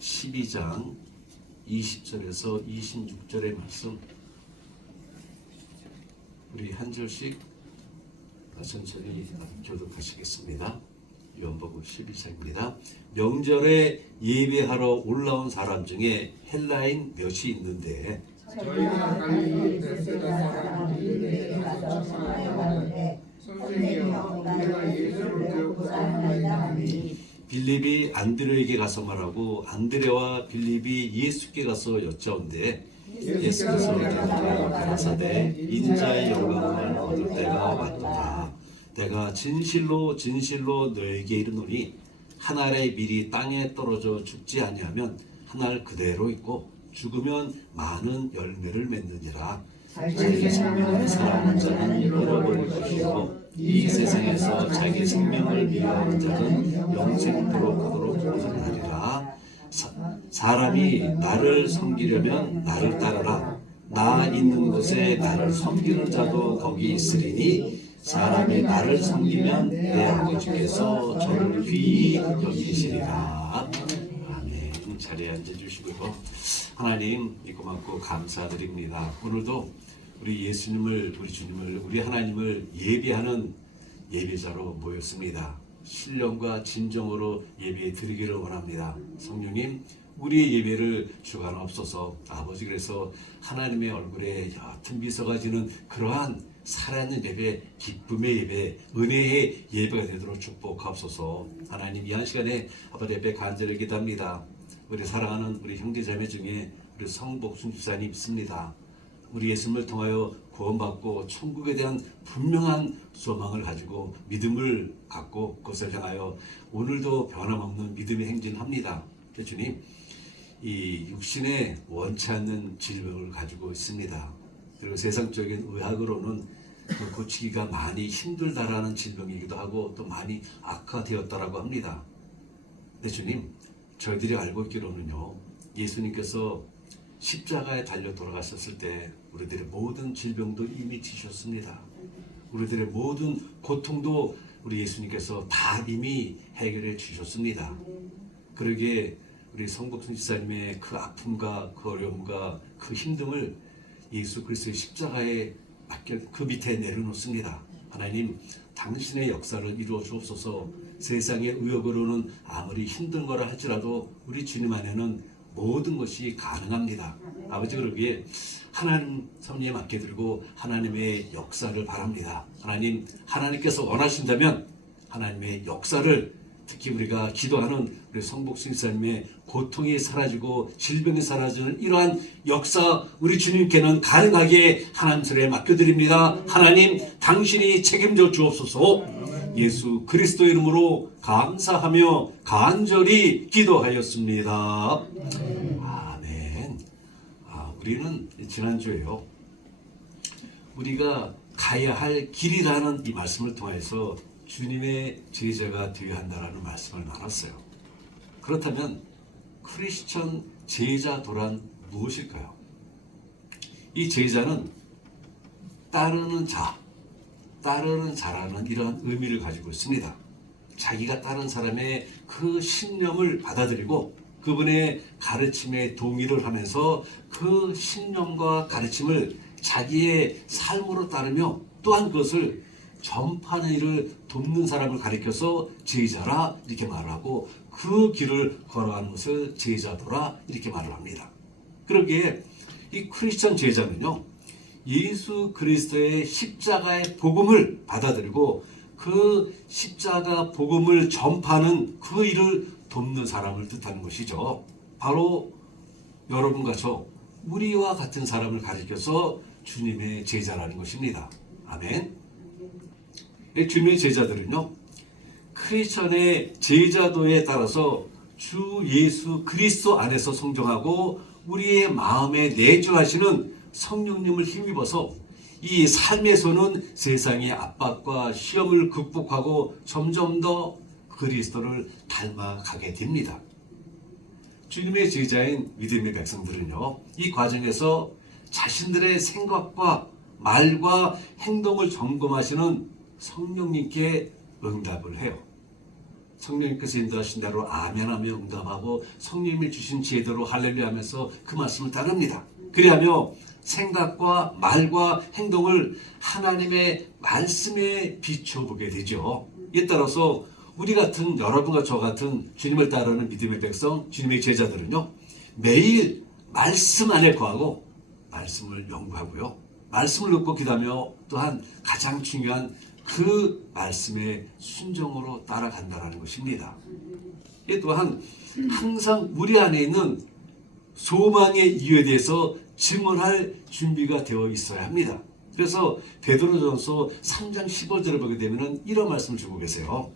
12장 20절에서 26절의 말씀 우리 한 절씩 천천히 교독하시겠습니다. 요한복음 12장입니다. 명절에 예배하러 올라온 사람 중에 헬라인 몇이 있는데 저희가 갈릴리 베세다 사람들이 내게 가서 청하여가는데 선생님이여 우리가 예수를 배우고자 하나이다 하니 빌립이 안드레에게 가서 말하고 안드레와 빌립이 예수께 가서 여짜온대 예수께서 대답하여 가라사대 인자의 영광을 얻을 때가 왔도다. 내가 진실로 진실로 너에게 이르노니 한 알의 밀이 땅에 떨어져 죽지 아니하면 한 알 그대로 있고 죽으면 많은 열매를 맺느니라. 자기 생명을 사랑하는 자는 잃어버릴 것이고 이 세상에서 자기 생명을 미워하는 자는 영생토록 하도록 얻으리라. 사람이 나를 섬기려면 나를 따르라. 나 있는 곳에 나를 섬기는 자도 거기 있으리니 사람이 나를 섬기면 내 아버지께서 저를 귀히 여기시리라. 아멘. 자리에 앉아주시고요. 하나님 고맙고 감사드립니다. 오늘도 우리 예수님을, 우리 주님을, 우리 하나님을 예배하는 예배자로 모였습니다. 신령과 진정으로 예배 드리기를 원합니다. 성령님, 우리의 예배를 주관하옵소서. 아버지, 그래서 하나님의 얼굴에 옅은 미소가 지는 그러한 살아있는 예배, 기쁨의 예배, 은혜의 예배가 되도록 축복하옵소서. 하나님, 이 한 시간에 아버지 앞에 간절히 기도합니다. 우리 사랑하는 우리 형제자매 중에 우리 성복순 집사님 있습니다. 우리 예수님을 통하여 구원받고 천국에 대한 분명한 소망을 가지고 믿음을 갖고 그것을 향하여 오늘도 변함없는 믿음의 행진합니다. 주님, 이 육신에 원치 않는 질병을 가지고 있습니다. 그리고 세상적인 의학으로는 고치기가 많이 힘들다라는 질병이기도 하고 또 많이 악화되었다라고 합니다. 근데 주님, 저희들이 알고 있기로는요, 예수님께서 십자가에 달려 돌아가셨을 때 우리들의 모든 질병도 이미 지셨습니다. 우리들의 모든 고통도 우리 예수님께서 다 이미 해결해 주셨습니다. 그러기에 우리 성복순 집사님의 그 아픔과 그 어려움과 그 힘듦을 예수 그리스도의 십자가에 맡겨 그 밑에 내려놓습니다. 하나님, 당신의 역사를 이루어 주옵소서. 세상의 의욕으로는 아무리 힘든 거라 할지라도 우리 주님 안에는 모든 것이 가능합니다. 아버지, 그러기에 하나님 섭리에 맡겨들고 하나님의 역사를 바랍니다. 하나님, 하나님께서 원하신다면 하나님의 역사를, 특히 우리가 기도하는 우리 성복순 집사님의 고통이 사라지고 질병이 사라지는 이러한 역사 우리 주님께는 가능하게 하나님 손에 맡겨드립니다. 하나님, 당신이 책임져 주옵소서. 예수 그리스도의 이름으로 감사하며 간절히 기도하였습니다. 아멘. 우리는 지난주에요, 우리가 가야 할 길이라는 이 말씀을 통해서 주님의 제자가 되어야 한다라는 말씀을 나눴어요. 그렇다면 크리스천 제자도란 무엇일까요? 이 제자는 따르는 자라는 이러한 의미를 가지고 있습니다. 자기가 따른 사람의 그 신념을 받아들이고 그분의 가르침에 동의를 하면서 그 신념과 가르침을 자기의 삶으로 따르며 또한 그것을 전파하는 일을 돕는 사람을 가리켜서 제자라 이렇게 말을 하고 그 길을 걸어가는 것을 제자도라 이렇게 말을 합니다. 그러기에 이 크리스천 제자는요, 예수 그리스도의 십자가의 복음을 받아들이고 그 십자가 복음을 전파하는 그 일을 돕는 사람을 뜻하는 것이죠. 바로 여러분과 저, 우리와 같은 사람을 가리켜서 주님의 제자라는 것입니다. 아멘. 주님의 제자들은요, 크리스천의 제자도에 따라서 주 예수 그리스도 안에서 성장하고 우리의 마음에 내주하시는 성령님을 힘입어서 이 삶에서는 세상의 압박과 시험을 극복하고 점점 더 그리스도를 닮아가게 됩니다. 주님의 제자인 믿음의 백성들은요, 이 과정에서 자신들의 생각과 말과 행동을 점검하시는 성령님께 응답을 해요. 성령님께서 인도하신 대로 아멘하며 응답하고 성령님이 주신 지혜대로 할렐루야 하면서 그 말씀을 따릅니다. 그리하며 생각과 말과 행동을 하나님의 말씀에 비춰보게 되죠. 이에 따라서 우리 같은 여러분과 저 같은 주님을 따르는 믿음의 백성, 주님의 제자들은요, 매일 말씀 안에 거하고 말씀을 연구하고요, 말씀을 듣고 기도하며 또한 가장 중요한 그 말씀의 순종으로 따라간다는 것입니다. 이 또한 항상 우리 안에 있는 소망의 이유에 대해서 증언할 준비가 되어 있어야 합니다. 그래서 베드로전서 3장 15절을 보게 되면 이런 말씀을 주고 계세요.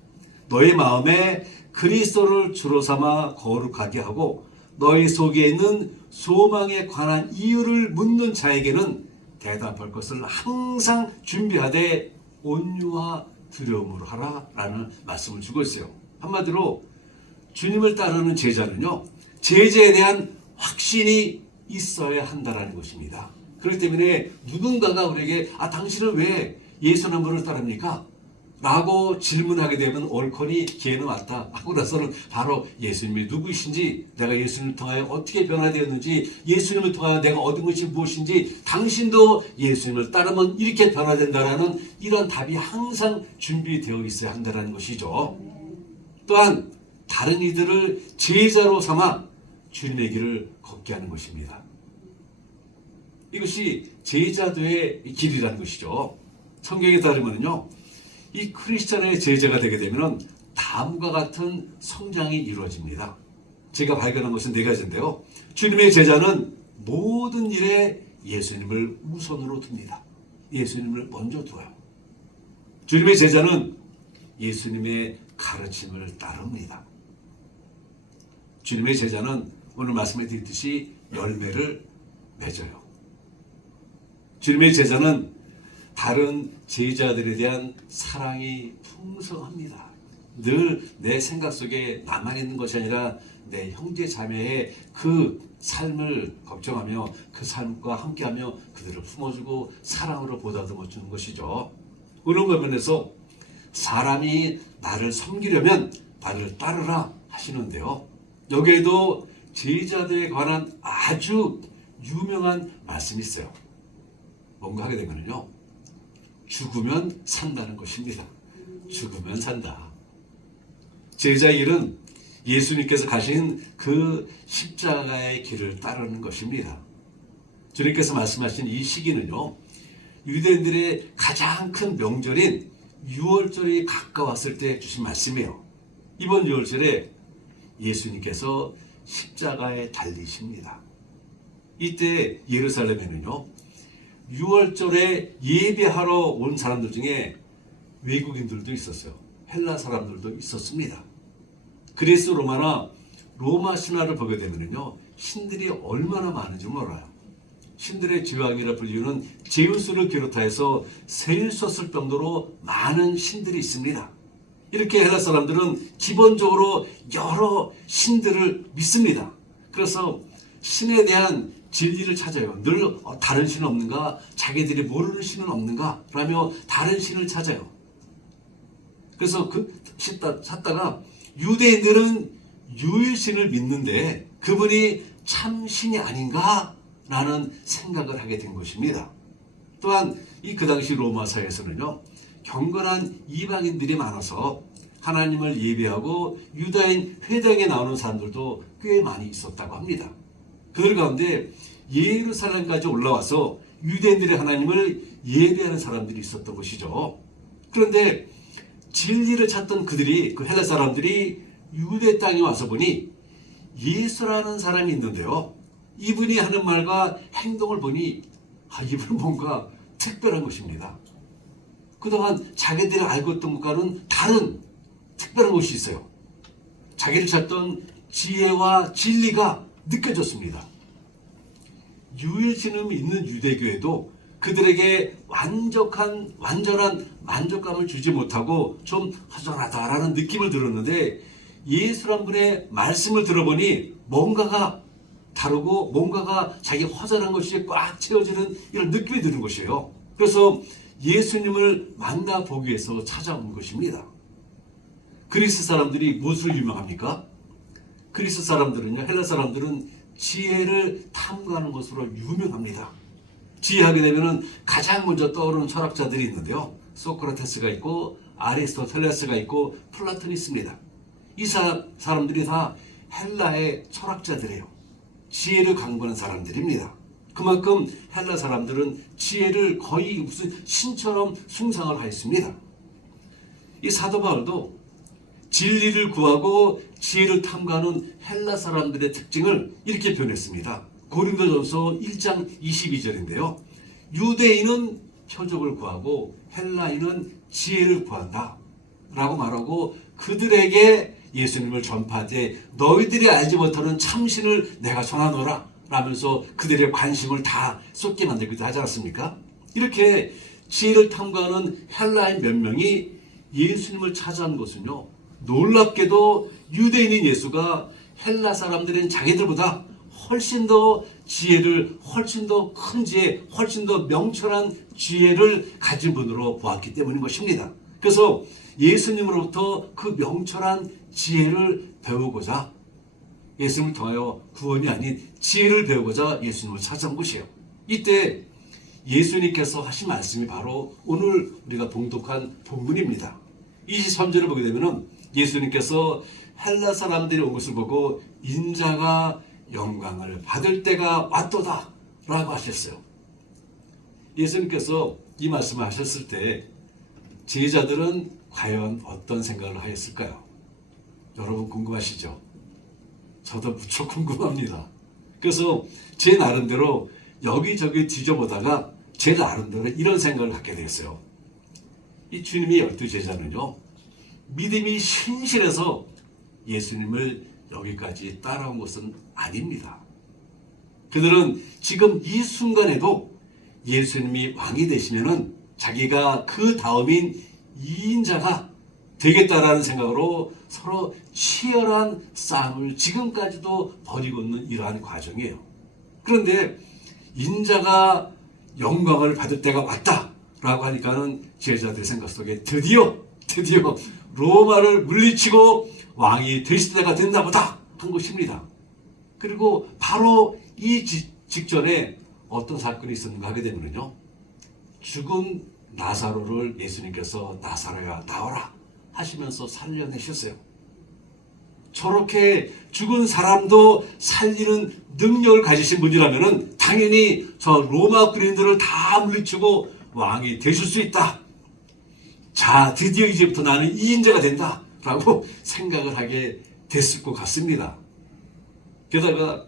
너의 마음에 그리스도를 주로 삼아 거룩하게 하고 너희 속에 있는 소망에 관한 이유를 묻는 자에게는 대답할 것을 항상 준비하되 온유와 두려움으로 하라 라는 말씀을 주고 있어요. 한마디로 주님을 따르는 제자는요, 제자에 대한 확신이 있어야 한다는 것입니다. 그렇기 때문에 누군가가 우리에게 당신은 왜 예수 한 분을 따릅니까? 라고 질문하게 되면 옳거니 기회는 왔다 하고 나서는 바로 예수님이 누구이신지, 내가 예수님을 통하여 어떻게 변화되었는지, 예수님을 통하여 내가 얻은 것이 무엇인지, 당신도 예수님을 따르면 이렇게 변화된다라는 이런 답이 항상 준비되어 있어야 한다는 것이죠. 또한 다른 이들을 제자로 삼아 주님의 길을 걷게 하는 것입니다. 이것이 제자도의 길이라는 것이죠. 성경에 따르면요, 이 크리스천의 제자가 되게 되면 다음과 같은 성장이 이루어집니다. 제가 발견한 것은 4가지인데요. 주님의 제자는 모든 일에 예수님을 우선으로 둡니다. 예수님을 먼저 두어요. 주님의 제자는 예수님의 가르침을 따릅니다. 주님의 제자는 오늘 말씀에 드렸듯이 열매를 맺어요. 주님의 제자는 다른 제자들에 대한 사랑이 풍성합니다. 늘 내 생각 속에 나만 있는 것이 아니라 내 형제 자매의 그 삶을 걱정하며 그 삶과 함께하며 그들을 품어주고 사랑으로 보다듬어 주는 것이죠. 그런 면에서 사람이 나를 섬기려면 나를 따르라 하시는데요. 여기에도 제자들에 관한 아주 유명한 말씀이 있어요. 뭔가 하게 되면요, 죽으면 산다는 것입니다. 죽으면 산다. 제자의 일은 예수님께서 가신 그 십자가의 길을 따르는 것입니다. 주님께서 말씀하신 이 시기는요, 유대인들의 가장 큰 명절인 유월절이 가까웠을 때 주신 말씀이에요. 이번 유월절에 예수님께서 십자가에 달리십니다. 이때 예루살렘에는요, 6월절에 예배하러 온 사람들 중에 외국인들도 있었어요. 헬라 사람들도 있었습니다. 그리스 로마나 로마 신화를 보게 되면요, 신들이 얼마나 많은지 몰라요. 신들의 제왕이라 불리는 제우스를 비롯해서 셀 수 없을 정도로 많은 신들이 있습니다. 이렇게 헬라 사람들은 기본적으로 여러 신들을 믿습니다. 그래서 신에 대한 진리를 찾아요. 늘 다른 신은 없는가? 자기들이 모르는 신은 없는가? 라며 다른 신을 찾아요. 그래서 찾다가 유대인들은 유일신을 믿는데 그분이 참 신이 아닌가? 라는 생각을 하게 된 것입니다. 또한 그 당시 로마 사회에서는요, 경건한 이방인들이 많아서 하나님을 예배하고 유다인 회당에 나오는 사람들도 꽤 많이 있었다고 합니다. 그들 가운데 예루살렘까지 올라와서 유대인들의 하나님을 예배하는 사람들이 있었던 것이죠. 그런데 진리를 찾던 그들이, 그 헬라 사람들이 유대 땅에 와서 보니 예수라는 사람이 있는데요, 이분이 하는 말과 행동을 보니 이분은 뭔가 특별한 것입니다. 그동안 자기들이 알고 있던 것과는 다른 특별한 것이 있어요. 자기를 찾던 지혜와 진리가 느껴졌습니다. 유일신음이 있는 유대교에도 그들에게 완전한 만족감을 주지 못하고 좀 허전하다라는 느낌을 들었는데, 예수란 분의 말씀을 들어보니 뭔가가 다르고 뭔가가 자기 허전한 것이 꽉 채워지는 이런 느낌이 드는 것이에요. 그래서 예수님을 만나보기 위해서 찾아온 것입니다. 그리스 사람들이 무엇으로 유명합니까? 그리스 사람들은요, 헬라 사람들은 지혜를 탐구하는 것으로 유명합니다. 지혜하게 되면은 가장 먼저 떠오르는 철학자들이 있는데요. 소크라테스가 있고 아리스토텔레스가 있고 플라톤이 있습니다. 이 사람들이 다 헬라의 철학자들이에요. 지혜를 강구하는 사람들입니다. 그만큼 헬라 사람들은 지혜를 거의 무슨 신처럼 숭상을 하였습니다. 이 사도 바울도 진리를 구하고 지혜를 탐구하는 헬라 사람들의 특징을 이렇게 표현했습니다. 고린도전서 1장 22절인데요. 유대인은 표적을 구하고 헬라인은 지혜를 구한다 라고 말하고 그들에게 예수님을 전파하되 너희들이 알지 못하는 참신을 내가 전하노라 라면서 그들의 관심을 다 쏟게 만들기도 하지 않았습니까? 이렇게 지혜를 탐구하는 헬라인 몇 명이 예수님을 찾아온 것은요, 놀랍게도 유대인인 예수가 헬라 사람들인 자기들보다 훨씬 더 지혜를, 훨씬 더 큰 지혜, 훨씬 더 명철한 지혜를 가진 분으로 보았기 때문인 것입니다. 그래서 예수님으로부터 그 명철한 지혜를 배우고자, 예수님을 통하여 구원이 아닌 지혜를 배우고자 예수님을 찾아온 것이에요. 이때 예수님께서 하신 말씀이 바로 오늘 우리가 봉독한 본문입니다. 23절을 보게 되면 예수님께서 헬라 사람들이 온 것을 보고 인자가 영광을 받을 때가 왔도다 라고 하셨어요. 예수님께서 이 말씀을 하셨을 때 제자들은 과연 어떤 생각을 하였을까요? 여러분 궁금하시죠? 저도 무척 궁금합니다. 그래서 제 나름대로 여기저기 뒤져보다가 제 나름대로 이런 생각을 갖게 됐어요. 이 주님의 12제자는요, 믿음이 신실해서 예수님을 여기까지 따라온 것은 아닙니다. 그들은 지금 이 순간에도 예수님이 왕이 되시면은 자기가 그 다음인 2인자가 되겠다라는 생각으로 서로 치열한 싸움을 지금까지도 벌이고 있는 이러한 과정이에요. 그런데 인자가 영광을 받을 때가 왔다라고 하니까는 제자들의 생각 속에 드디어 로마를 물리치고 왕이 되실 때가 됐나 보다 한 것입니다. 그리고 바로 이 직전에 어떤 사건이 있었는가 하게 되면요, 죽은 나사로를 예수님께서 나사로야 나오라 하시면서 살려내셨어요. 저렇게 죽은 사람도 살리는 능력을 가지신 분이라면 당연히 저 로마 군인들을 다 물리치고 왕이 되실 수 있다. 자, 드디어 이제부터 나는 2인자가 된다 라고 생각을 하게 됐을 것 같습니다. 게다가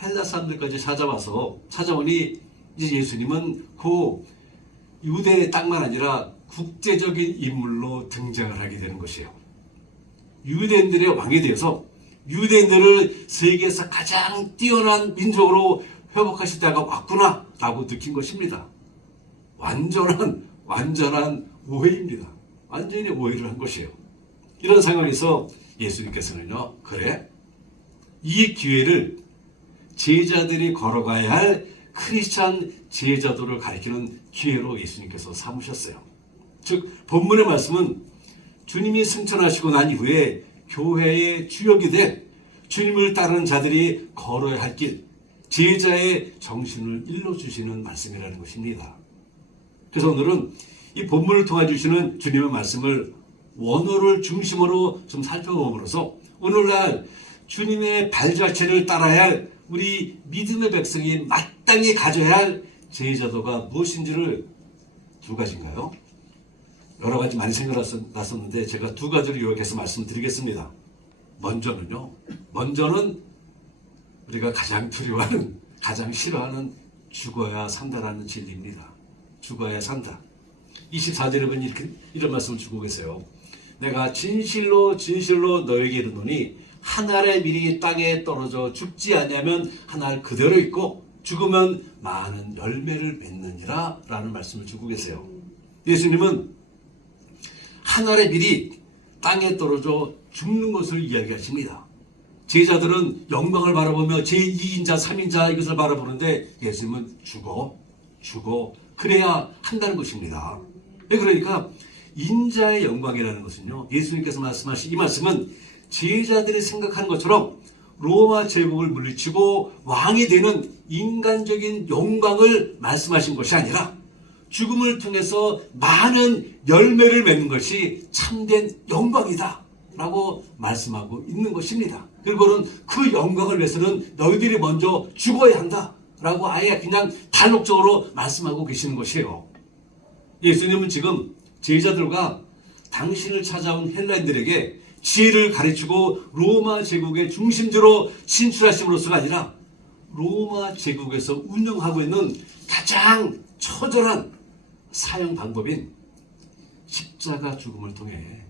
헬라 사람들까지 찾아오니 이제 예수님은 그 유대 땅만 아니라 국제적인 인물로 등장을 하게 되는 것이에요. 유대인들의 왕이 되어서 유대인들을 세계에서 가장 뛰어난 민족으로 회복하실 때가 왔구나 라고 느낀 것입니다. 완전한 오해입니다. 완전히 오해를 한 것이에요. 이런 상황에서 예수님께서는요, 그래, 이 기회를 제자들이 걸어가야 할 크리스찬 제자도를 가리키는 기회로 예수님께서 삼으셨어요. 즉 본문의 말씀은 주님이 승천하시고 난 이후에 교회의 주역이 돼 주님을 따르는 자들이 걸어야 할 길, 제자의 정신을 일러주시는 말씀이라는 것입니다. 그래서 오늘은 이 본문을 통해 주시는 주님의 말씀을 원어를 중심으로 좀 살펴봄으로써 오늘날 주님의 발자취를 따라야 할 우리 믿음의 백성이 마땅히 가져야 할 제자도가 무엇인지를 두 가지인가요? 여러 가지 많이 생각났었는데 제가 두 가지를 요약해서 말씀드리겠습니다. 먼저는 우리가 가장 두려워하는, 가장 싫어하는 죽어야 산다라는 진리입니다. 죽어야 산다. 24절에 보니 이런 말씀을 주고 계세요. 내가 진실로 너에게 이르노니 한 알의 밀이 땅에 떨어져 죽지 아니하면 한 알 그대로 있고 죽으면 많은 열매를 맺느니라 라는 말씀을 주고 계세요. 예수님은 한 알의 밀이 땅에 떨어져 죽는 것을 이야기하십니다. 제자들은 영광을 바라보며 제2인자 3인자 이것을 바라보는데 예수님은 죽어 그래야 한다는 것입니다. 그러니까 인자의 영광이라는 것은요, 예수님께서 말씀하신 이 말씀은 제자들이 생각하는 것처럼 로마 제국을 물리치고 왕이 되는 인간적인 영광을 말씀하신 것이 아니라 죽음을 통해서 많은 열매를 맺는 것이 참된 영광이다 라고 말씀하고 있는 것입니다. 그리고는 그 영광을 위해서는 너희들이 먼저 죽어야 한다 라고 아예 그냥 단독적으로 말씀하고 계시는 것이에요. 예수님은 지금 제자들과 당신을 찾아온 헬라인들에게 지혜를 가르치고 로마 제국의 중심지로 진출하심으로서가 아니라 로마 제국에서 운영하고 있는 가장 처절한 사형 방법인 십자가 죽음을 통해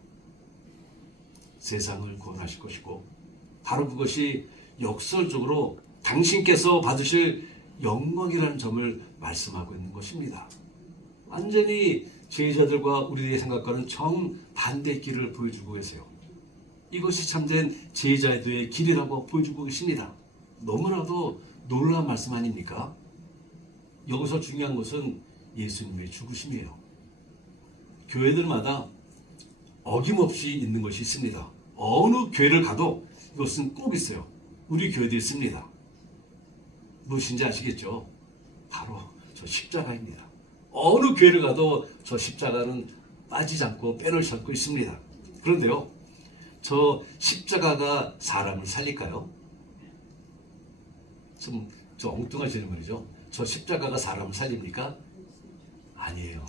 세상을 구원하실 것이고, 바로 그것이 역설적으로 당신께서 받으실 영광이라는 점을 말씀하고 있는 것입니다. 완전히 제자들과 우리의 생각과는 정반대의 길을 보여주고 계세요. 이것이 참된 제자도의 길이라고 보여주고 계십니다. 너무나도 놀라운 말씀 아닙니까? 여기서 중요한 것은 예수님의 죽으심이에요. 교회들마다 어김없이 있는 것이 있습니다. 어느 교회를 가도 이것은 꼭 있어요. 우리 교회도 있습니다. 무엇인지 아시겠죠? 바로 저 십자가입니다. 어느 교회를 가도 저 십자가는 빠지지 않고 빼놓지 않고 있습니다. 그런데요, 저 십자가가 사람을 살릴까요? 좀 엉뚱한 질문이죠. 저 십자가가 사람을 살립니까? 아니에요.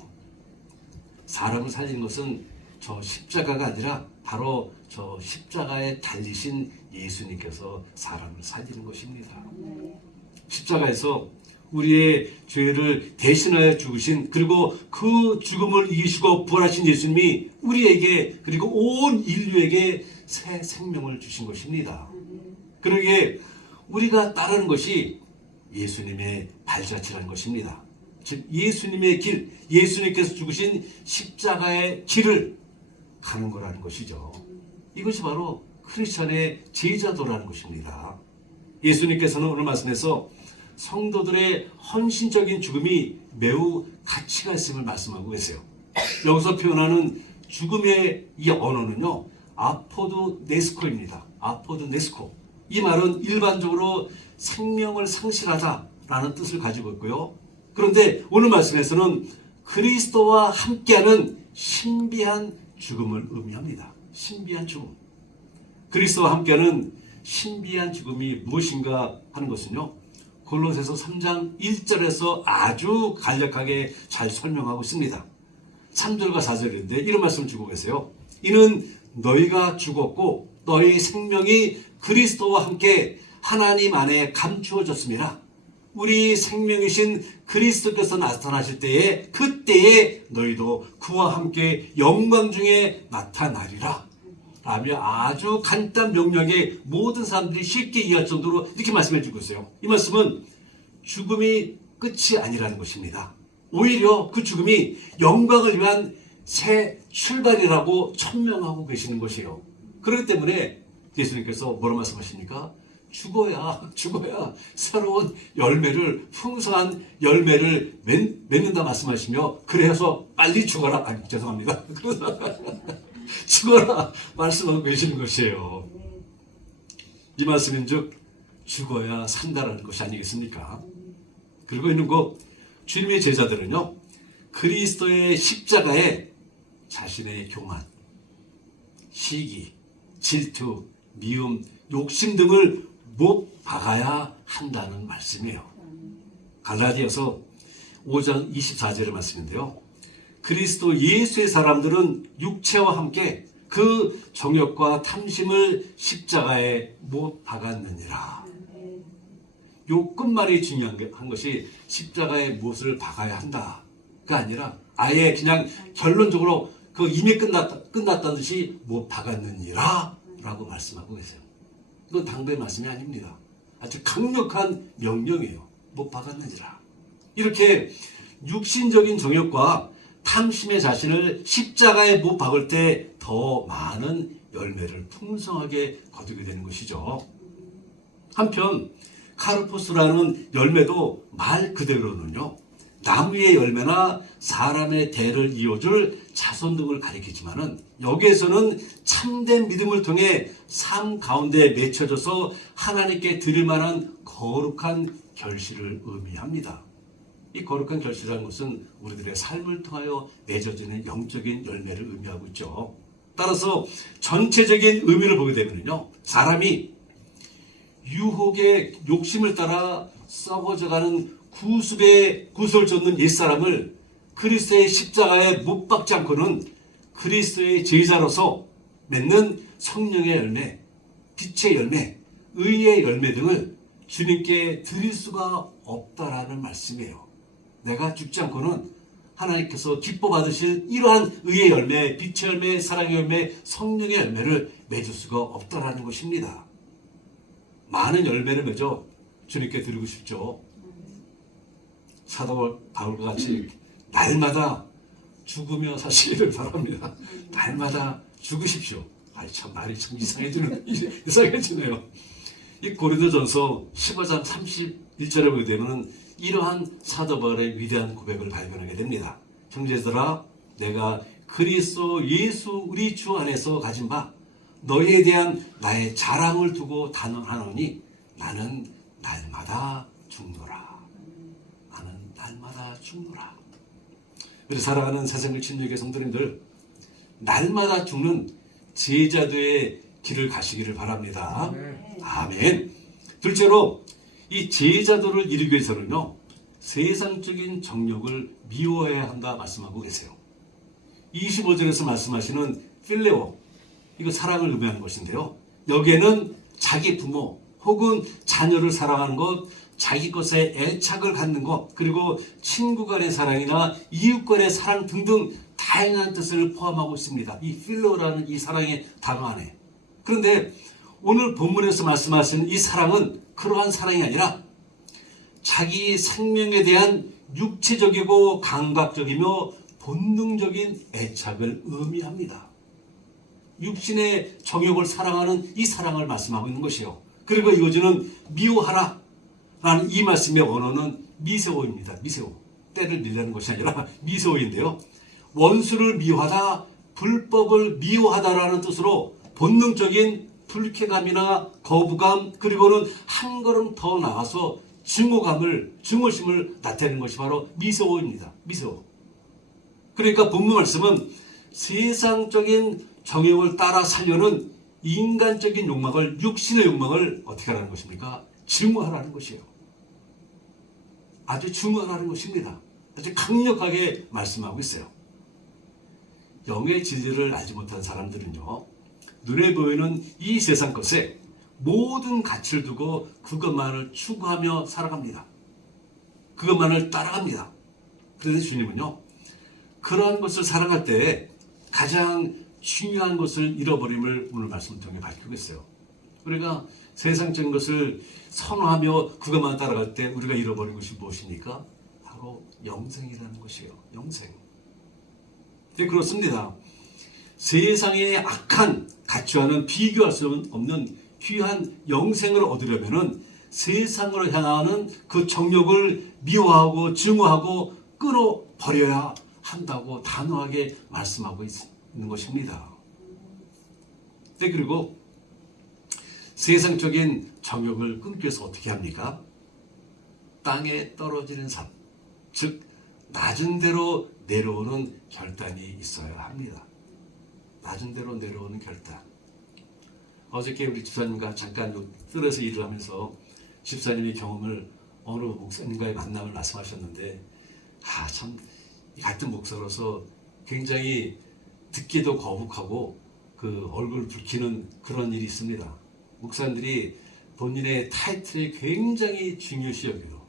사람을 살리는 것은 저 십자가가 아니라 바로 저 십자가에 달리신 예수님께서 사람을 살리는 것입니다. 십자가에서 우리의 죄를 대신하여 죽으신, 그리고 그 죽음을 이기시고 부활하신 예수님이 우리에게, 그리고 온 인류에게 새 생명을 주신 것입니다. 그러기에 우리가 따르는 것이 예수님의 발자취라는 것입니다. 즉 예수님의 길, 예수님께서 죽으신 십자가의 길을 가는 거라는 것이죠. 이것이 바로 크리스천의 제자도라는 것입니다. 예수님께서는 오늘 말씀에서 성도들의 헌신적인 죽음이 매우 가치가 있음을 말씀하고 계세요. 여기서 표현하는 죽음의 이 언어는요, 아포드네스코입니다. 아포드네스코. 이 말은 일반적으로 생명을 상실하다라는 뜻을 가지고 있고요. 그런데 오늘 말씀에서는 그리스도와 함께하는 신비한 죽음을 의미합니다. 신비한 죽음. 그리스도와 함께하는 신비한 죽음이 무엇인가 하는 것은요, 골로새서 3장 1절에서 아주 간략하게 잘 설명하고 있습니다. 3절과 4절인데 이런 말씀을 주고 계세요. 이는 너희가 죽었고 너희 생명이 그리스도와 함께 하나님 안에 감추어졌습니다. 우리 생명이신 그리스도께서 나타나실 때에, 그때에 너희도 그와 함께 영광 중에 나타나리라 라며 아주 간단 명료하게 모든 사람들이 쉽게 이해할 정도로 이렇게 말씀해 주고 있어요. 이 말씀은 죽음이 끝이 아니라는 것입니다. 오히려 그 죽음이 영광을 위한 새 출발이라고 천명하고 계시는 것이에요. 그렇기 때문에 예수님께서 뭐라고 말씀하십니까? 죽어야 새로운 열매를, 풍성한 열매를 맺는다 말씀하시며, 그래서 빨리 죽어라, 아니 죄송합니다, 죽어라 말씀하고 계시는 것이에요. 이 말씀인즉 죽어야 산다라는 것이 아니겠습니까? 그리고 있는 것, 주님의 제자들은요, 그리스도의 십자가에 자신의 교만, 시기, 질투, 미움, 욕심 등을 못 박아야 한다는 말씀이에요. 갈라디아서 5장 24절의 말씀인데요. 그리스도 예수의 사람들은 육체와 함께 그 정욕과 탐심을 십자가에 못 박았느니라. 요 끝말이 중요한 것이 십자가에 못을 박아야 한다가 아니라 아예 그냥 결론적으로 그 이미 끝났다는 듯이 못 박았느니라 라고 말씀하고 계세요. 이건 당부의 말씀이 아닙니다. 아주 강력한 명령이에요. 못 박았느니라. 이렇게 육신적인 정욕과 탐심의 자신을 십자가에 못 박을 때 더 많은 열매를 풍성하게 거두게 되는 것이죠. 한편 카르포스라는 열매도 말 그대로는요, 나무의 열매나 사람의 대를 이어줄 자손 등을 가리키지만은 여기에서는 참된 믿음을 통해 삶 가운데 맺혀져서 하나님께 드릴 만한 거룩한 결실을 의미합니다. 이 거룩한 결실이라는 것은 우리들의 삶을 통하여 맺어지는 영적인 열매를 의미하고 있죠. 따라서 전체적인 의미를 보게 되면요, 사람이 유혹의 욕심을 따라 썩어져가는 구습에 구슬을 쫓는 옛사람을 그리스도의 십자가에 못 박지 않고는 그리스도의 제자로서 맺는 성령의 열매, 빛의 열매, 의의 열매 등을 주님께 드릴 수가 없다라는 말씀이에요. 내가 죽지 않고는 하나님께서 기뻐 받으실 이러한 의의 열매, 빛의 열매, 사랑의 열매, 성령의 열매를 맺을 수가 없다라는 것입니다. 많은 열매를 맺어 주님께 드리고 싶죠. 사도 바울과 같이 날마다 죽으며 사시기를 바랍니다. 날마다 죽으십시오. 참 말이 참 이상해지네요. 이 고린도전서 15장 31절에 보게 되면 이러한 사도 바울의 위대한 고백을 발견하게 됩니다. 형제들아, 내가 그리스도 예수 우리 주 안에서 가진 바 너희에 대한 나의 자랑을 두고 단언하노니 나는 날마다 죽노라. 나는 날마다 죽노라. 우리 살아가는 세상을 침략의 성도님들, 날마다 죽는 제자도의 길을 가시기를 바랍니다. 아멘. 둘째로 이 제자도를 이루기 위해서는요, 세상적인 정욕을 미워해야 한다 말씀하고 계세요. 25절에서 말씀하시는 필레오, 이거 사랑을 의미하는 것인데요, 여기에는 자기 부모 혹은 자녀를 사랑하는 것, 자기 것에 애착을 갖는 것, 그리고 친구 간의 사랑이나 이웃 간의 사랑 등등 다양한 뜻을 포함하고 있습니다. 이 필로라는 이 사랑의 단어 안에. 그런데 오늘 본문에서 말씀하시는 이 사랑은 그러한 사랑이 아니라 자기 생명에 대한 육체적이고 감각적이며 본능적인 애착을 의미합니다. 육신의 정욕을 사랑하는 이 사랑을 말씀하고 있는 것이요. 그리고 이거는 미워하라 라는 이 말씀의 원어는 미세오입니다. 미세오. 때를 밀라는 것이 아니라 미세오인데요, 원수를 미워하다, 불법을 미워하다라는 뜻으로 본능적인 불쾌감이나 거부감, 그리고는 한 걸음 더 나아서 증오심을 나타내는 것이 바로 미세오입니다. 미세오. 그러니까 본문 말씀은 세상적인 정욕을 따라 살려는 인간적인 욕망을, 육신의 욕망을 어떻게 하라는 것입니까? 증오하라는 것이에요. 아주 증오하라는 것입니다. 아주 강력하게 말씀하고 있어요. 영의 진리를 알지 못한 사람들은요, 눈에 보이는 이 세상 것에 모든 가치를 두고 그것만을 추구하며 살아갑니다. 그것만을 따라갑니다. 그런데 주님은요, 그러한 것을 사랑할 때 가장 중요한 것을 잃어버림을 오늘 말씀을 통해 밝히고 있어요. 우리가 세상적인 것을 선호하며 그것만 따라갈 때 우리가 잃어버린 것이 무엇입니까? 바로 영생이라는 것이에요. 영생. 네, 그렇습니다. 세상의 악한 가치와는 비교할 수 없는 귀한 영생을 얻으려면은 세상으로 향하는 그 정욕을 미워하고 증오하고 끊어버려야 한다고 단호하게 말씀하고 있는 것입니다. 네, 그리고 세상적인 정욕을 끊기 위해서 어떻게 합니까? 땅에 떨어지는 삶, 즉 낮은 데로 내려오는 결단이 있어야 합니다. 낮은 데로 내려오는 결단. 어저께 우리 집사님과 잠깐 뜰에서 일을 하면서 집사님의 경험을 어느 목사님과의 만남을 말씀하셨는데, 참 같은 목사로서 굉장히 듣기도 거북하고 그 얼굴 붉히는 그런 일이 있습니다. 목사님들이 본인의 타이틀이 굉장히 중요시 여겨요.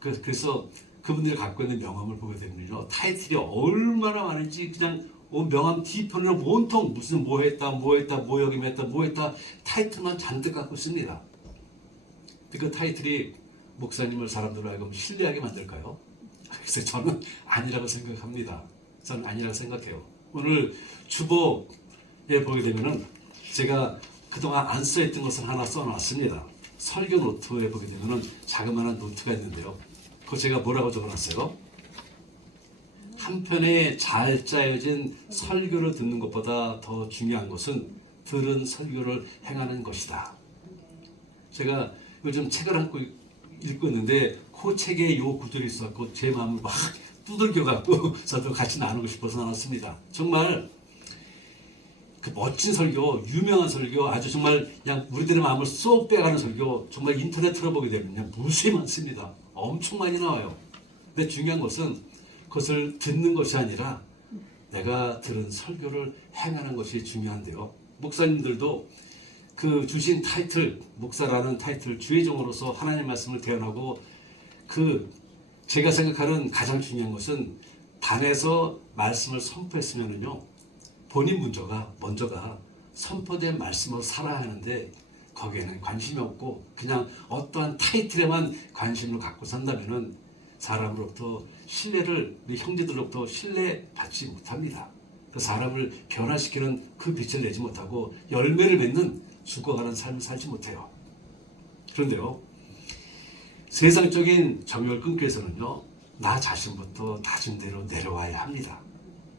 그래서 그분들이 갖고 있는 명함을 보게 되면요, 타이틀이 얼마나 많은지 그냥 명함 뒤편으로 온통 무슨 뭐 했다, 뭐 역임했다, 뭐 했다, 타이틀만 잔뜩 갖고 있습니다. 그 타이틀이 목사님을 사람들로 하여금 신뢰하게 만들까요? 그래서 저는 아니라고 생각합니다. 저는 아니라고 생각해요. 오늘 주보에 보게 되면은 제가 그동안 안 써있던 것을 하나 써놨습니다. 설교 노트에 보게 되면은 자그마한 노트가 있는데요, 그 제가 뭐라고 적어놨어요? 한편에 잘 짜여진 설교를 듣는 것보다 더 중요한 것은 들은 설교를 행하는 것이다. 제가 요즘 책을 한 권 읽고 있는데 그 책에 요 구절이 있었고 제 마음을 막 두들겨갖고 저도 같이 나누고 싶어서 나눴습니다. 정말 그 멋진 설교, 유명한 설교, 아주 정말 그냥 우리들의 마음을 쏙 빼가는 설교, 정말 인터넷 틀어보게 되면 무수히 많습니다. 엄청 많이 나와요. 근데 중요한 것은 그것을 듣는 것이 아니라 내가 들은 설교를 행하는 것이 중요한데요. 목사님들도 그 주신 타이틀, 목사라는 타이틀, 주의종으로서 하나님 말씀을 대언하고 그 제가 생각하는 가장 중요한 것은 단에서 말씀을 선포했으면은요, 본인 먼저가 선포된 말씀으로 살아야 하는데 거기에는 관심이 없고 그냥 어떠한 타이틀에만 관심을 갖고 산다면은 사람으로부터 신뢰를, 우리 형제들로부터 신뢰받지 못합니다. 그 사람을 변화시키는 그 빛을 내지 못하고 열매를 맺는 죽어가는 삶을 살지 못해요. 그런데요, 세상적인 정욕을 끊기 위해서는요, 나 자신부터 낮은 데로 내려와야 합니다.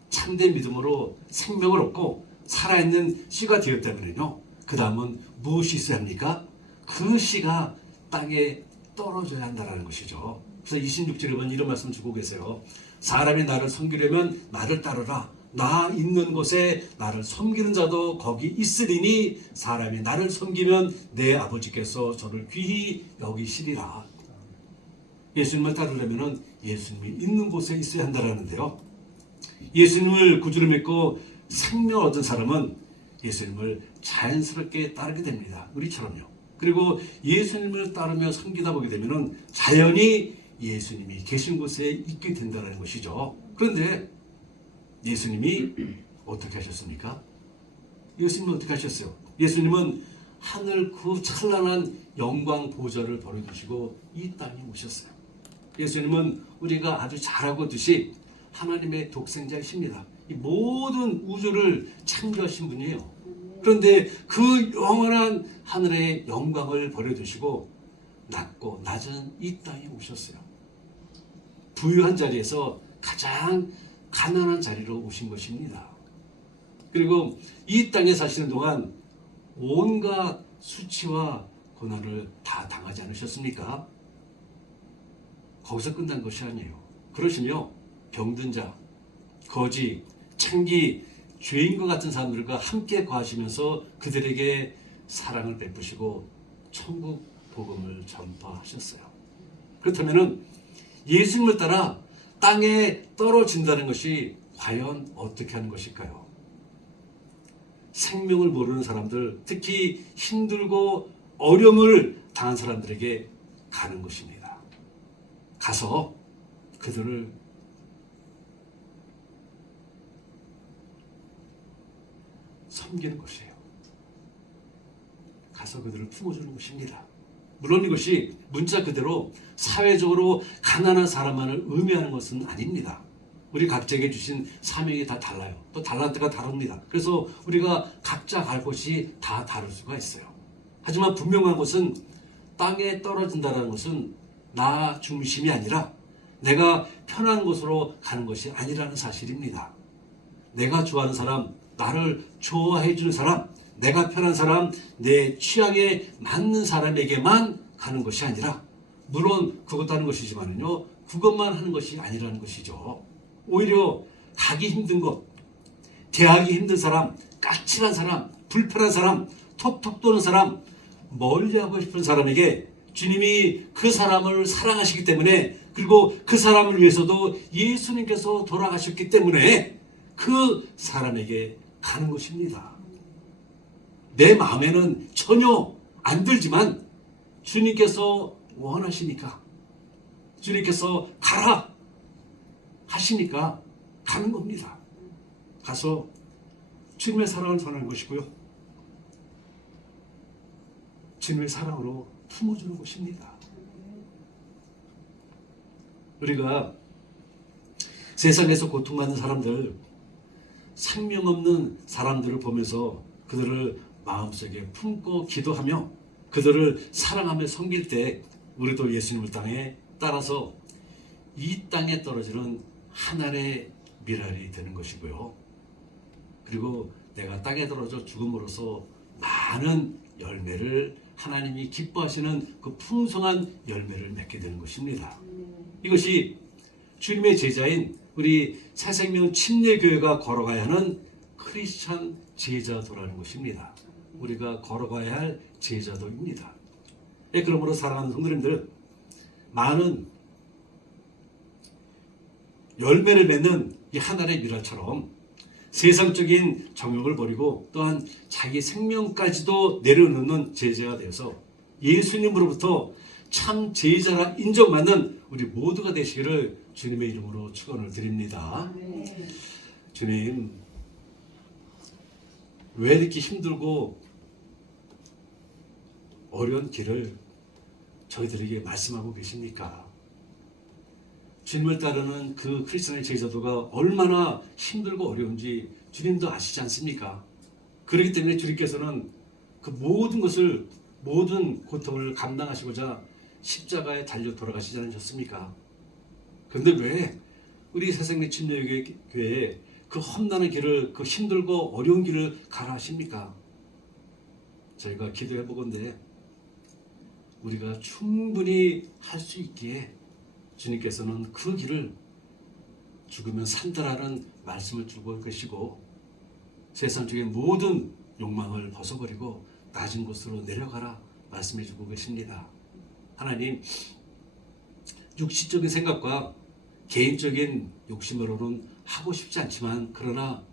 참된 믿음으로 생명을 얻고 살아있는 씨가 되었다면요, 그 다음은 무엇이 있어야 합니까? 그 씨가 땅에 떨어져야 한다는 것이죠. 그래서 26절에 보면 이런 말씀 주고 계세요. 사람이 나를 섬기려면 나를 따르라. 나 있는 곳에 나를 섬기는 자도 거기 있으리니 사람이 나를 섬기면 내 아버지께서 저를 귀히 여기시리라. 예수님을 따르려면 예수님이 있는 곳에 있어야 한다는데요. 예수님을 구주로 믿고 생명을 얻은 사람은 예수님을 자연스럽게 따르게 됩니다. 우리처럼요. 그리고 예수님을 따르며 섬기다 보게 되면 자연히 예수님이 계신 곳에 있게 된다는 것이죠. 그런데 예수님이 어떻게 하셨습니까? 예수님은 어떻게 하셨어요? 예수님은 하늘 그 찬란한 영광 보좌를 버려두시고 이 땅에 오셨어요. 예수님은 우리가 아주 잘 알고듯이 하나님의 독생자이십니다. 이 모든 우주를 창조하신 분이에요. 그런데 그 영원한 하늘의 영광을 버려두시고 낮고 낮은 이 땅에 오셨어요. 부유한 자리에서 가장 가난한 자리로 오신 것입니다. 그리고 이 땅에 사시는 동안 온갖 수치와 고난을 다 당하지 않으셨습니까? 거기서 끝난 것이 아니에요. 그러시며 병든 자, 거지, 창기, 죄인과 같은 사람들과 함께 거하시면서 그들에게 사랑을 베푸시고 천국 복음을 전파하셨어요. 그렇다면 예수님을 따라 땅에 떨어진다는 것이 과연 어떻게 하는 것일까요? 생명을 모르는 사람들, 특히 힘들고 어려움을 당한 사람들에게 가는 것입니다. 가서 그들을 섬기는 것이에요. 가서 그들을 품어주는 것입니다. 물론 이것이 문자 그대로 사회적으로 가난한 사람만을 의미하는 것은 아닙니다. 우리 각자에게 주신 사명이 다 달라요. 또 달란트가 다릅니다. 그래서 우리가 각자 갈 곳이 다 다를 수가 있어요. 하지만 분명한 것은 땅에 떨어진다는 것은 나 중심이 아니라 내가 편한 곳으로 가는 것이 아니라는 사실입니다. 내가 좋아하는 사람, 나를 좋아해 주는 사람, 내가 편한 사람, 내 취향에 맞는 사람에게만 가는 것이 아니라, 물론 그것도 하는 것이지만요, 그것만 하는 것이 아니라는 것이죠. 오히려 가기 힘든 것, 대하기 힘든 사람, 까칠한 사람, 불편한 사람, 톡톡 도는 사람, 멀리하고 싶은 사람에게 주님이 그 사람을 사랑하시기 때문에, 그리고 그 사람을 위해서도 예수님께서 돌아가셨기 때문에 그 사람에게 가는 것입니다. 내 마음에는 전혀 안 들지만 주님께서 원하시니까, 주님께서 가라 하시니까 가는 겁니다. 가서 주님의 사랑을 전하는 것이고요, 주님의 사랑으로 품어주는 것입니다. 우리가 세상에서 고통받는 사람들, 생명 없는 사람들을 보면서 그들을 마음속에 품고 기도하며 그들을 사랑하며 섬길 때 우리도 예수님을 땅에 따라서 이 땅에 떨어지는 하늘의 미랄이 되는 것이고요. 그리고 내가 땅에 떨어져 죽음으로써 많은 열매를 하나님이 기뻐하시는 그 풍성한 열매를 맺게 되는 것입니다. 이것이 주님의 제자인 우리 새생명 침례교회가 걸어가야 하는 크리스찬 제자도라는 것입니다. 우리가 걸어가야 할 제자도입니다. 그러므로 사랑하는 성도님들, 많은 열매를 맺는 이 하늘의 미랄처럼 세상적인 정욕을 버리고 또한 자기 생명까지도 내려놓는 제자가 되어서 예수님으로부터 참 제자라 인정받는 우리 모두가 되시기를 주님의 이름으로 축원을 드립니다. 주님, 왜 이렇게 힘들고 어려운 길을 저희들에게 말씀하고 계십니까? 주님을 따르는 그 크리스천의 제자도가 얼마나 힘들고 어려운지 주님도 아시지 않습니까? 그렇기 때문에 주님께서는 그 모든 것을, 모든 고통을 감당하시고자 십자가에 달려 돌아가시지 않으셨습니까? 그런데 왜 우리 새생명 침례교회에 그 험난한 길을, 그 힘들고 어려운 길을 가라 하십니까? 저희가 기도해 보건대 우리가 충분히 할 수 있기에 주님께서는 그 길을 죽으면 산다라는 말씀을 주고 계시고, 세상적인 모든 욕망을 벗어버리고 낮은 곳으로 내려가라 말씀해 주고 계십니다. 하나님, 육신적인 생각과 개인적인 욕심으로는 하고 싶지 않지만, 그러나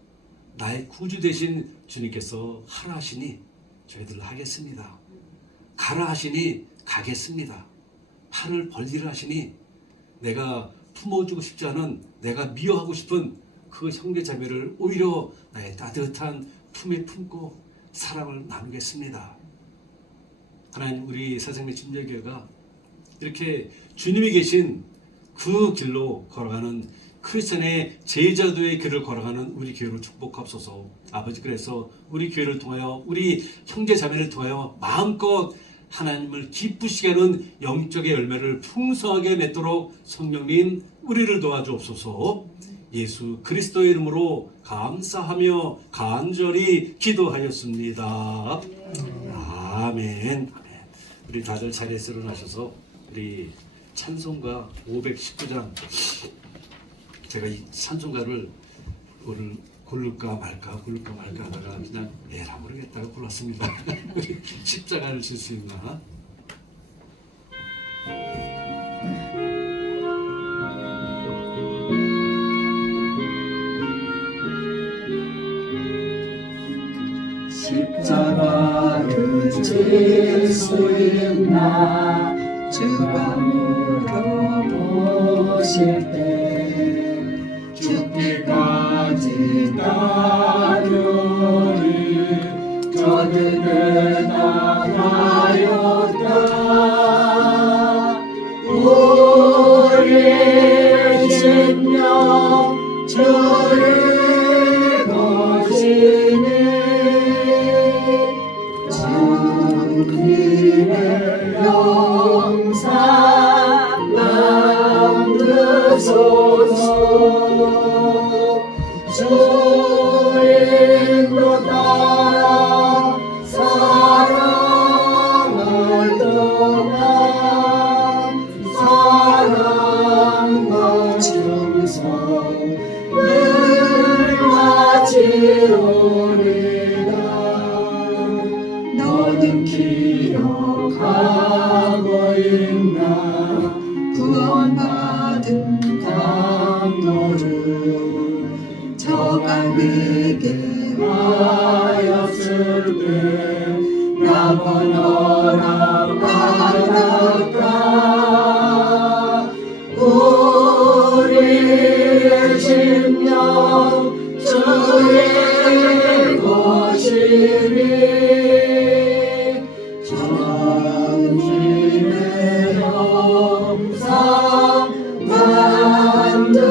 나의 구주 되신 주님께서 하라 하시니 저희들 하겠습니다. 가라 하시니 가겠습니다. 팔을 벌리라 하시니 내가 품어주고 싶지 않은, 내가 미워하고 싶은 그 형제 자매를 오히려 나의 따뜻한 품에 품고 사랑을 나누겠습니다. 하나님, 우리 새생명 침례교회가 이렇게 주님이 계신 그 길로 걸어가는 크리스천의 제자도의 길을 걸어가는 우리 교회를 축복하옵소서. 아버지, 그래서 우리 교회를 통하여, 우리 형제 자매를 통하여 마음껏 하나님을 기쁘시게 하는 영적의 열매를 풍성하게 맺도록 성령님 우리를 도와주옵소서. 예수 그리스도의 이름으로 감사하며 간절히 기도하였습니다. 아멘. 우리 다들 자리에서 일어나셔서 우리 찬송가 519장, 제가 이 찬송가를 오늘 고를까 말까 하다가 그냥 에라 모르겠다고 골랐습니다. 십자가를 질 수 있나? 십자가를 질 수 있나 주가 물어보실 때 죽기까지 따르리 저는 대답하였다. 우리의 심령 주의 것이니 주님의 영상 남으소서. 주인도 따라 사랑할 동안 사랑과 충성 늘 바치오리다. 너는 기억하고 있나 구원받은 강도를 저가 내게 하였을 때 나만 허락받았다. 우리의 심령 주의 것이니 주님의 영상 만드소서.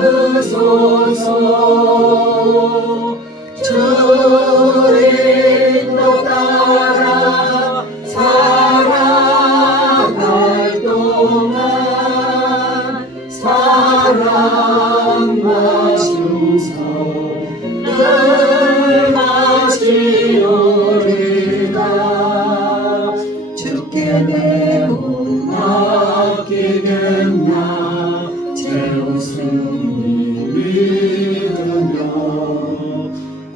사랑과 충성을 바치오리다. 주께 내 몸 맡기겠나. 제 웃음이 믿으며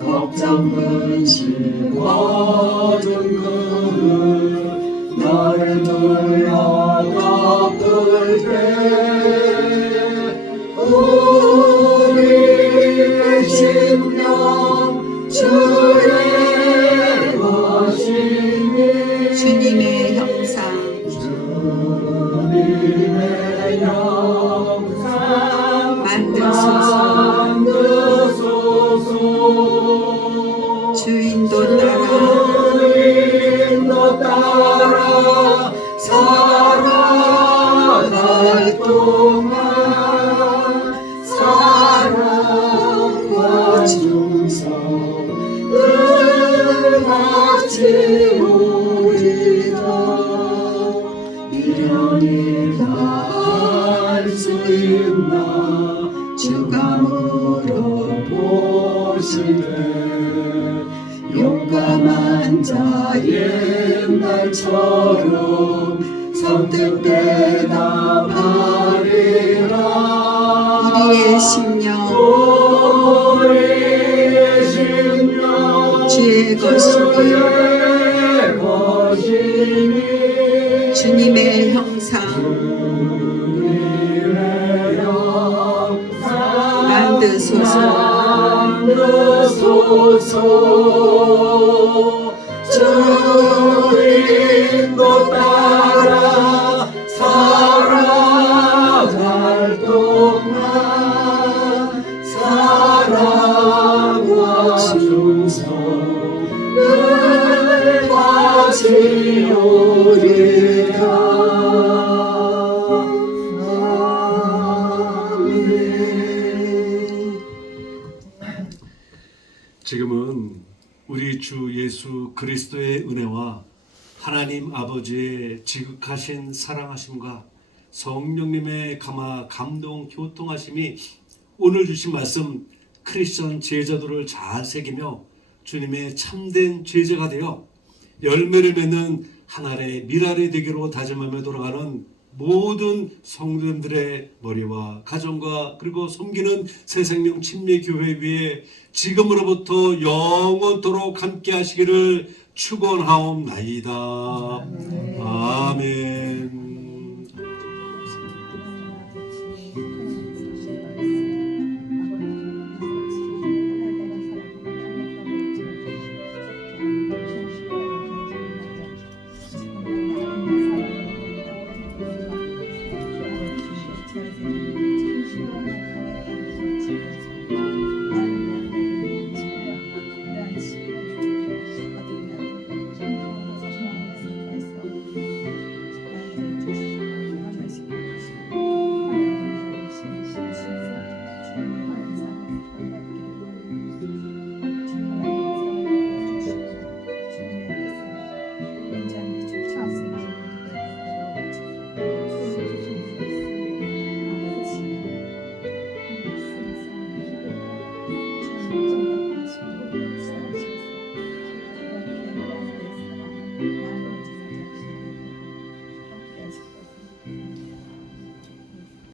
걱정 근심 어둠 그늘 너를 불러 덮을 때 우리의 심령 주의 것이니 주님의 형상 주님의 형상 만드소서. 주인도 따라 살아갈 동안 사랑과 충성을 바치오리다. 미련이 닿을 수 있나 주가 물어보시네. 용감한 자 옛날처럼 선뜻 대답하리라. 우리의 심령 주의 것이니 주님의 형상 만드소서. 주인도 따라 살아갈 동안 사랑과 충성을 바치오리라. 지금은 우리 주 예수 그리스도의 은혜와 하나님 아버지의 지극하신 사랑하심과 성령님의 감동 교통하심이 오늘 주신 말씀 크리스천 제자도를 잘 새기며 주님의 참된 제자가 되어 열매를 맺는 하나의 미랄이 되기로 다짐하며 돌아가는 모든 성도님들의 머리와 가정과 그리고 섬기는 새생명 침례교회 위에 지금으로부터 영원토록 함께 하시기를 축원하옵나이다. 아멘.